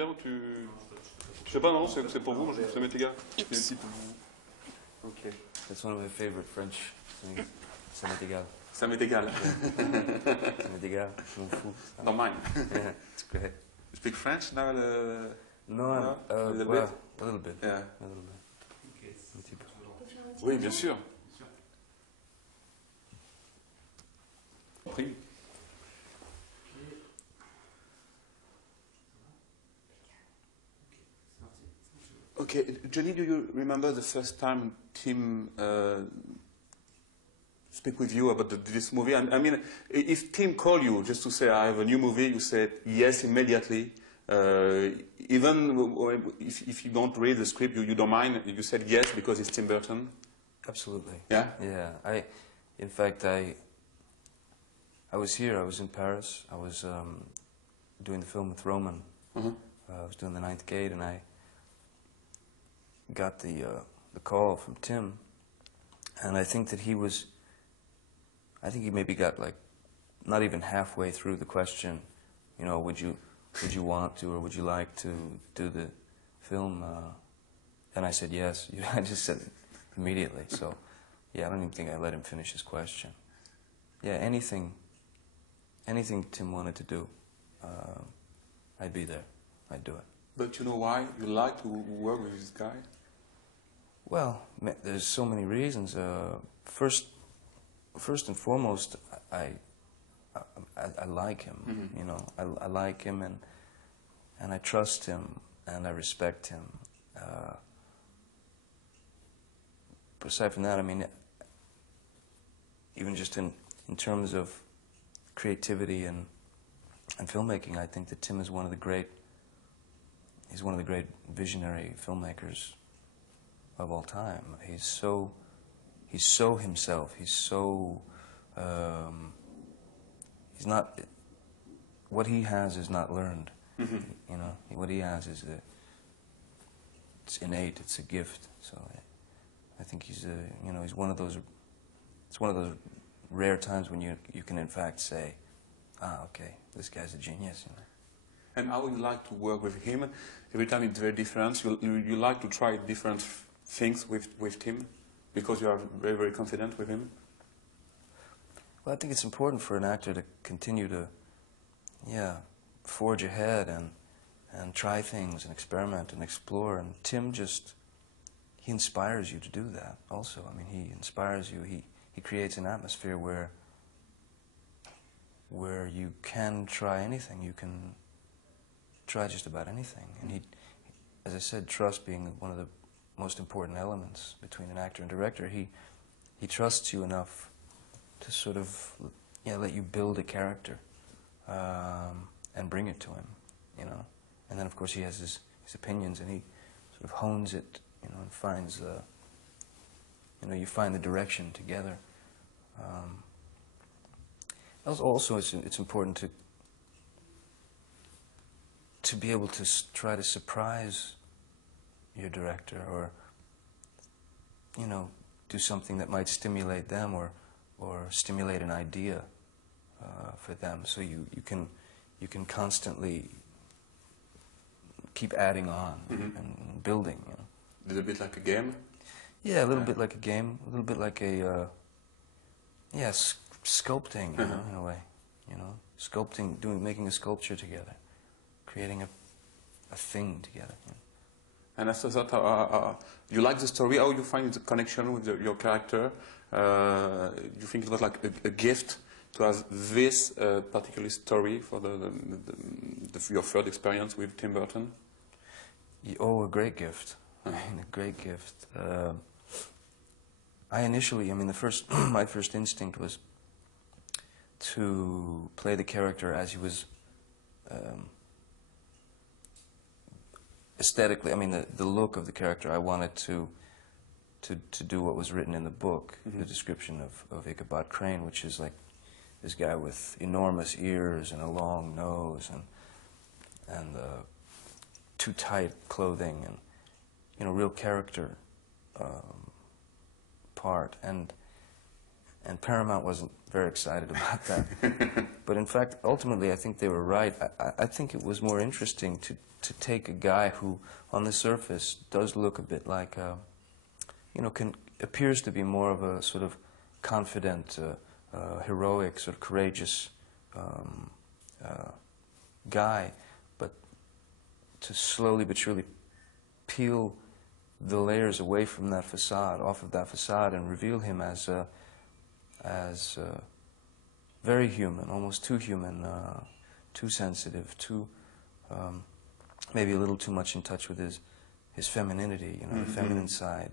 Pierre, ou tu... Je sais pas, non, c'est pour vous, ça m'est égal. Okay. That's one of my favorite French things. Ça m'est égal. Ça m'est égal. Ça m'est égal, je m'en fous. Not mine. Yeah, it's great. You speak French now? No, a little well, bit? a little bit. Yeah. A little bit. Un petit peu. Oui, bien sûr. Pris. Okay, Johnny, do you remember the first time Tim speak with you about this movie? I mean, if Tim called you just to say, I have a new movie, you said yes immediately. Even if you don't read the script, you don't mind, you said yes because it's Tim Burton? Absolutely. Yeah? Yeah. In fact, I was here, I was in Paris, I was doing the film with Roman. Uh-huh. I was doing The Ninth Gate, and I got the call from Tim, and I think that he maybe got like not even halfway through the question, you know, would you want to, or would you like to do the film? And I said yes. I just said it immediately. So yeah, I don't even think I let him finish his question. Yeah, anything Tim wanted to do, I'd be there. I'd do it. But you know why you like to work with this guy? Well, there's so many reasons. First and foremost, I like him. Mm-hmm. You know, I like him, and I trust him, and I respect him. But aside from that, I mean, even just in terms of creativity and filmmaking, I think that Tim is one of the great. He's one of the great visionary filmmakers of all time. He's so himself. He's so he's not. What he has is not learned. Mm-hmm. You know, what he has is it's innate. It's a gift. So I think he's you know, he's one of those. It's one of those rare times when you can in fact say, ah, okay, this guy's a genius. You know. And how you like to work with him? Every time it's very different. You like to try different things with Tim because you are very, very confident with him? Well, I think it's important for an actor to continue to, forge ahead and try things and experiment and explore. And Tim he inspires you to do that also. I mean, he inspires you. He creates an atmosphere where you can try anything. You can try just about anything. And he, as I said, trust being one of the most important elements between an actor and director. He trusts you enough to sort of let you build a character and bring it to him, you know. And then of course he has his opinions, and he sort of hones it, you know, and finds you find the direction together. Also, it's important to be able to try to surprise your director, or do something that might stimulate them or stimulate an idea for them. So you can constantly keep adding on and building. You know. A little bit like a game. Yeah, a little bit like a game. A little bit like a sculpting, you know, in a way. You know, sculpting, making a sculpture together, creating a thing together. You know. And after that, you like the story? How you find the connection with your character? You think it was like a gift to have this particular story for your third experience with Tim Burton? Oh, a great gift. I mean, a great gift. My first instinct was to play the character as he was aesthetically. I mean, the look of the character. I wanted to do what was written in the book, the description of Ichabod Crane, which is like this guy with enormous ears and a long nose and too tight clothing, and real character part. And and Paramount wasn't very excited about that. But in fact, ultimately, I think they were right. I think it was more interesting to take a guy who, on the surface, does look a bit like, you know, appears to be more of a sort of confident, heroic, sort of courageous guy, but to slowly but surely peel the layers away from that facade, off of that facade, and reveal him as very human, almost too human, too sensitive, too maybe a little too much in touch with his femininity, you know, the feminine side,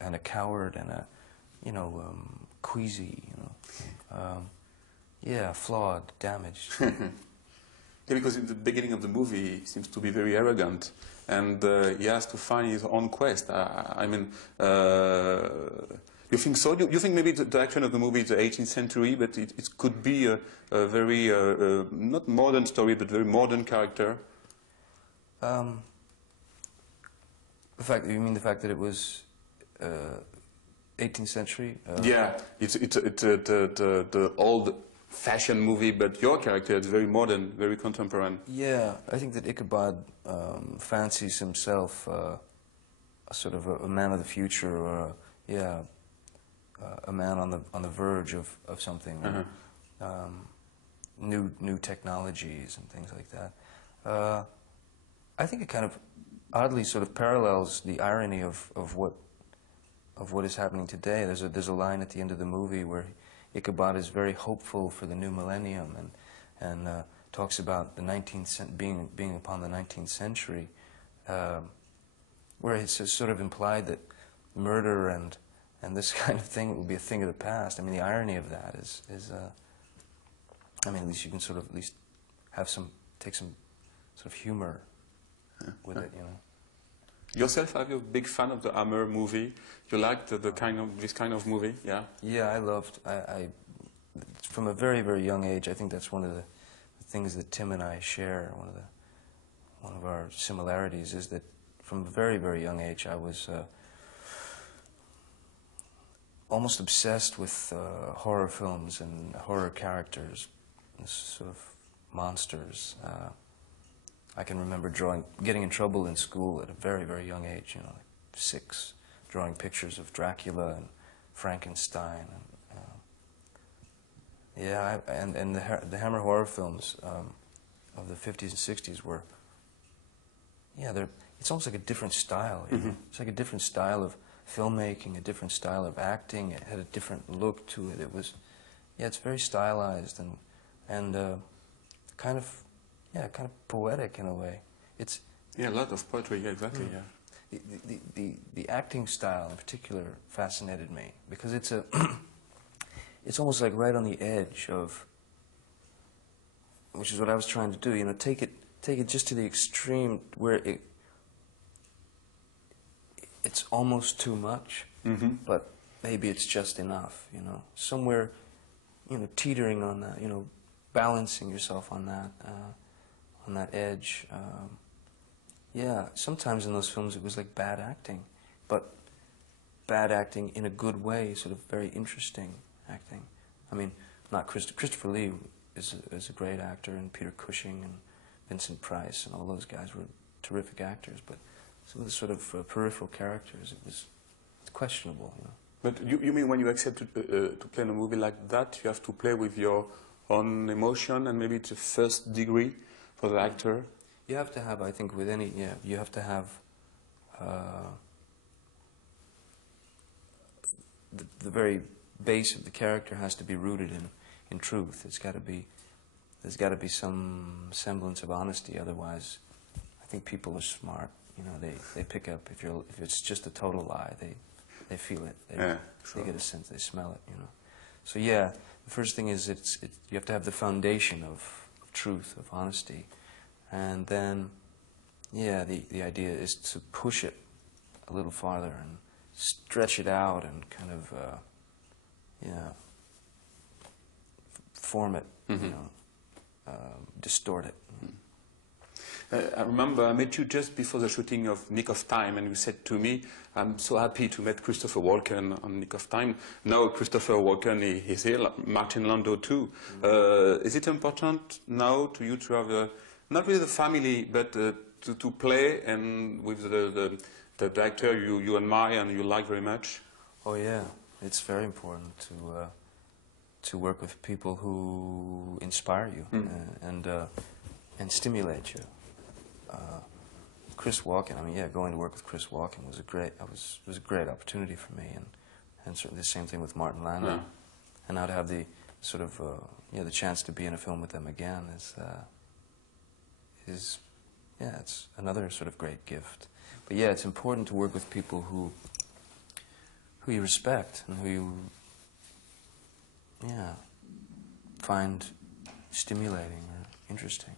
and a coward, and a, you know, queasy, you know, yeah, flawed, damaged. Yeah, because in the beginning of the movie, he seems to be very arrogant, and he has to find his own quest. I mean, you think so? You think maybe the direction of the movie is the 18th century, but it could be a very, not modern story, but very modern character? The fact, you mean the fact that it was 18th century? Yeah, it's the old-fashioned movie, but your character is very modern, very contemporary. Yeah, I think that Ichabod fancies himself a sort of a man of the future, or a man on the verge of something, new technologies and things like that. I think it kind of oddly sort of parallels the irony of what is happening today. There's a line at the end of the movie where Ichabod is very hopeful for the new millennium, and talks about the 19th being upon the 19th century, where it's sort of implied that murder and this kind of thing will be a thing of the past. I mean, the irony of that is I mean, at least you can sort of at least take some sort of humor with it, you know. Yourself, are you a big fan of the Hammer movie? You liked this kind of movie, yeah? Yeah, I loved. From a very, very young age, I think that's one of the things that Tim and I share. One of our similarities is that from a very, very young age, I was almost obsessed with horror films and horror characters, sort of monsters. I can remember getting in trouble in school at a very, very young age, you know, like 6, drawing pictures of Dracula and Frankenstein. And, and the Hammer horror films of the 50s and 60s were, it's almost like a different style. You know? It's like a different style of filmmaking, a different style of acting. It had a different look to it. It was, it's very stylized and kind of poetic in a way. It's a lot of poetry. Yeah, exactly. Yeah. The acting style in particular fascinated me because it's it's almost like right on the edge of, which is what I was trying to do. You know, take it just to the extreme where it's almost too much, but maybe it's just enough. You know, somewhere, you know, teetering on that. You know, balancing yourself on that edge. Sometimes in those films it was like bad acting, but bad acting in a good way, sort of very interesting acting. I mean, not Christopher Lee is a great actor, and Peter Cushing and Vincent Price and all those guys were terrific actors, but some of the sort of peripheral characters, it's questionable, you know. But you mean when you accept to play in a movie like that, you have to play with your own emotion, and maybe it's a first degree for the actor? You have to have, I think, with any, you have to have the very base of the character has to be rooted in truth. There's got to be some semblance of honesty. Otherwise, I think people are smart. You know, they pick up if it's just a total lie. They feel it. They get a sense. They smell it. You know. So yeah, the first thing is you have to have the foundation of truth, of honesty, and then the idea is to push it a little farther and stretch it out and kind of form it, you know, distort it. I remember I met you just before the shooting of Nick of Time, and you said to me, I'm so happy to meet Christopher Walken on Nick of Time. Now Christopher Walken is here, Martin Landau too. Is it important now to you to have, not really the family, but to play and with the director you admire and you like very much? Oh yeah, it's very important to work with people who inspire you and stimulate you. Chris Walken, I mean, yeah, going to work with Chris Walken was a great opportunity for me, and certainly the same thing with Martin Landau. Yeah. And now to have the sort of the chance to be in a film with them again is yeah, it's another sort of great gift. But yeah, it's important to work with people who you respect and who you find stimulating or interesting.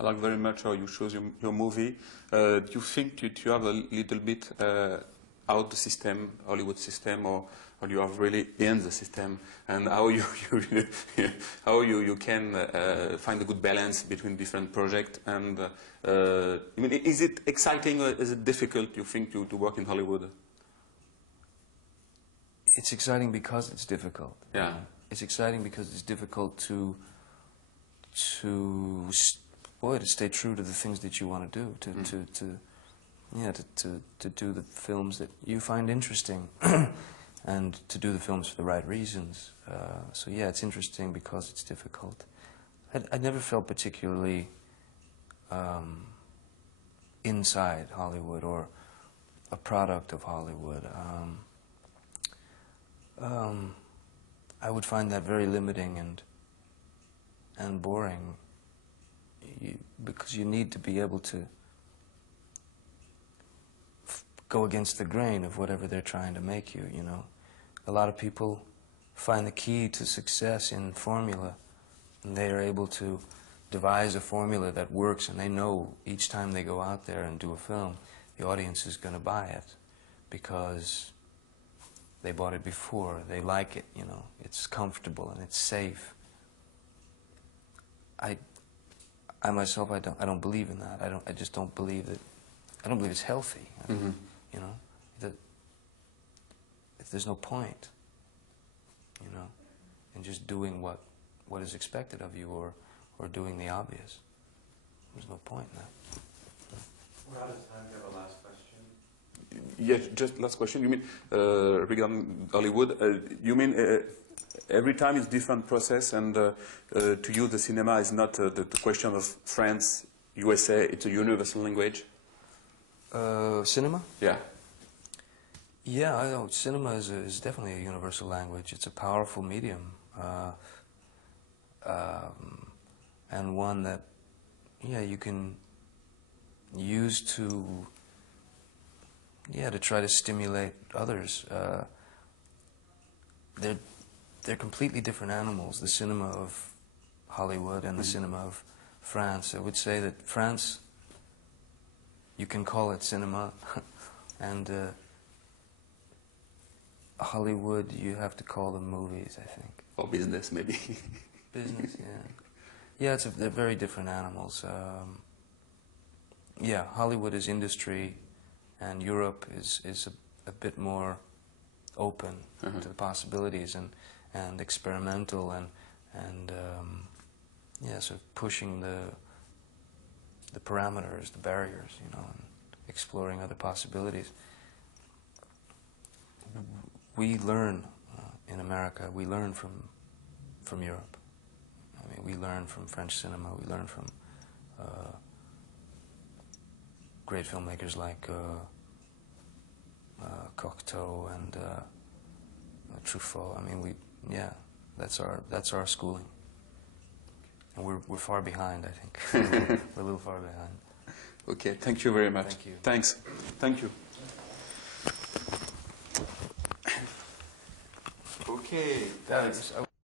I like very much how you chose your movie. Do you think you have a little bit out the system, Hollywood system, or you are really in the system, and how you can find a good balance between different projects? And I mean, is it exciting or is it difficult, you think, to work in Hollywood? It's exciting because it's difficult. Yeah. It's exciting because it's difficult to stay true to the things that you want to do, to do the films that you find interesting, and to do the films for the right reasons. So yeah, it's interesting because it's difficult. I never felt particularly inside Hollywood or a product of Hollywood. I would find that very limiting and boring. Because you need to be able to go against the grain of whatever they're trying to make you, you know. A lot of people find the key to success in formula, and they are able to devise a formula that works, and they know each time they go out there and do a film, the audience is going to buy it because they bought it before, they like it, you know, it's comfortable and it's safe. I myself, I don't believe in that. I just don't believe that. I don't believe it's healthy. Mm-hmm. You know, that if there's no point, you know, in just doing what is expected of you, or doing the obvious. There's no point in that. We're out of time. Do you have a last question? Yes, just last question. You mean regarding Hollywood? You mean? Every time it's different process, and to you the cinema is not the question of France, USA, it's a universal language? Cinema? Yeah. Yeah, I know. Cinema is definitely a universal language. It's a powerful medium, and one that, yeah, you can use to try to stimulate others. They're completely different animals, the cinema of Hollywood and the cinema of France. I would say that France, you can call it cinema, and Hollywood, you have to call them movies, I think. Or business, maybe. Business, yeah. Yeah, they're very different animals. Yeah, Hollywood is industry, and Europe is a bit more open to the possibilities and experimental and yeah, sort of pushing the parameters, the barriers, you know, and exploring other possibilities. We learn in America. We learn from Europe. I mean, we learn from French cinema. We learn from great filmmakers like Cocteau and Truffaut. I mean, yeah, that's our schooling, and we're far behind, I think. We're a little far behind. Okay, thank you very much. Thank you. Thanks. Thank you. Okay, Thanks.